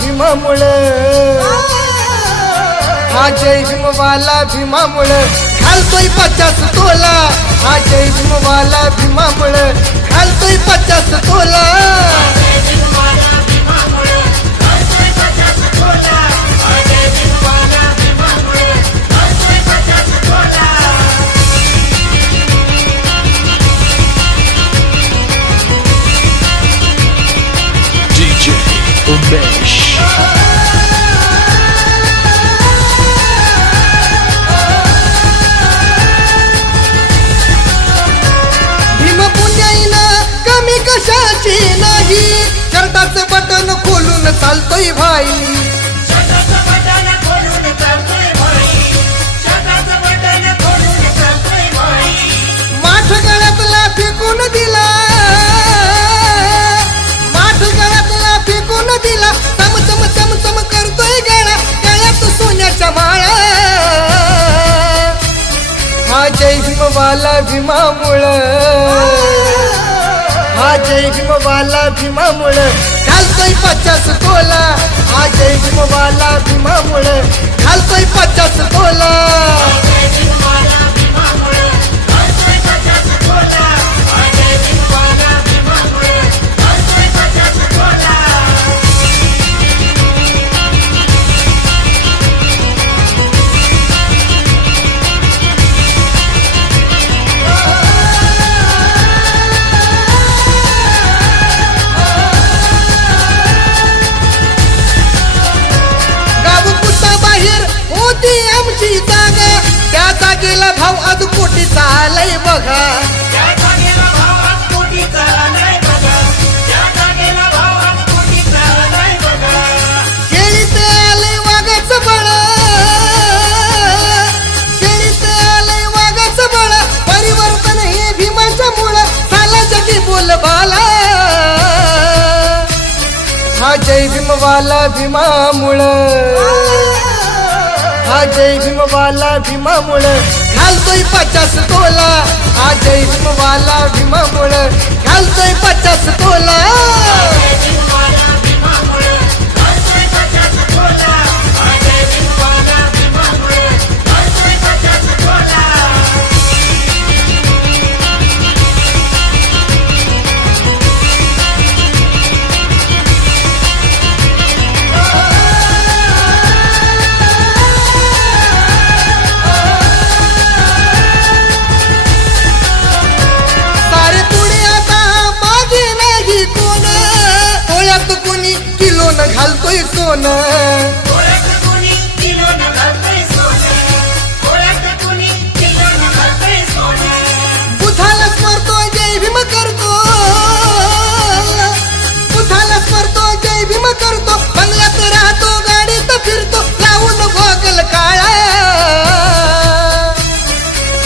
भीमामुळं, हा जय भीमवाला भीमामुळं घालतोय 50 तोला, हा जय भीमवाला भीमामुळं घालतोय 50 तोला. DJ Umesh. कमी कशाची नाही, शर्टाचं बटन खोलून चालतोय भाई, माठ गळ्यातला फेकून दिला, माठ गळ्यातला फेकून दिला, चम चम चम चम करतोय गळा, गळ्यात सोन्याच्या माळा. हा जय भीमवाला भीमामुळं, हा जय भीमवाला भीमामुळं घालतोय 50 तोला, हा जय भीमवाला भीमामुळं घालतोय 50 तोला. आमची जागा, त्या जागेला भाव आज कोटीचा आलाय बघा, शेळीत आलंय वाघाचं बळ, शेळीत आलंय वाघाचं बळ, परिवर्तन हे भीमाच्या मुळं झाला जगी बोलबाला. हा जय भीमवाला भीमामुळं, हा जय भीमवाला भीमामुळं घालतोय 50 तोला, हा जय भीमवाला भीमामुळं घालतोय 50 तोला. घालतोय सोनं, बुथाला स्मरतो जय भीम करतो, बुथाला स्मरतो जय भीम करतो, बंगल्यात राहतो गाडीत फिरतो लावून भोगल काळा.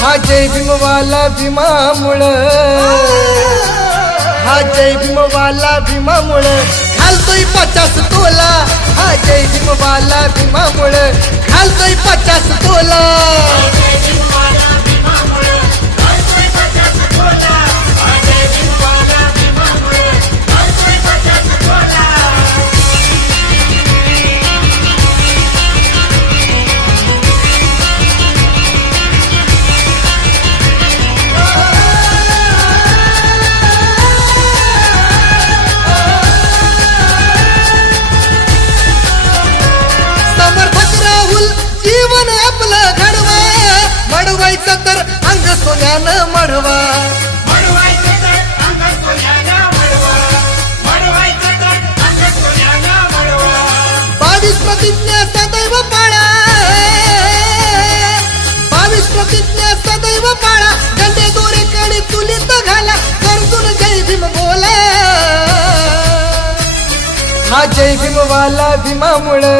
हा जय भीमवाला भीमामुळं, हा जय भीमवाला भीमामुळं घालतोय 50 तोला, हा जय भीमवाला भीमामुळं घालतोय 50 तोला. जीवन आपलं घडवा, मडवायचं तर अंग सोन्यानं मडवा, 22 प्रतिज्ञा सदैव पाळा, 22 प्रतिज्ञा सदैव पाळा, गंडे दोरे कडे चुलीत घाला, गरजून जय भीम बोला. हा जय भीमवाला भीमामुळं,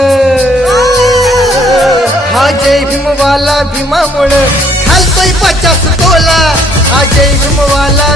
हा जय भीमवाला भीमामुळं घालतोय 50 तोला, हा जय भीमवाला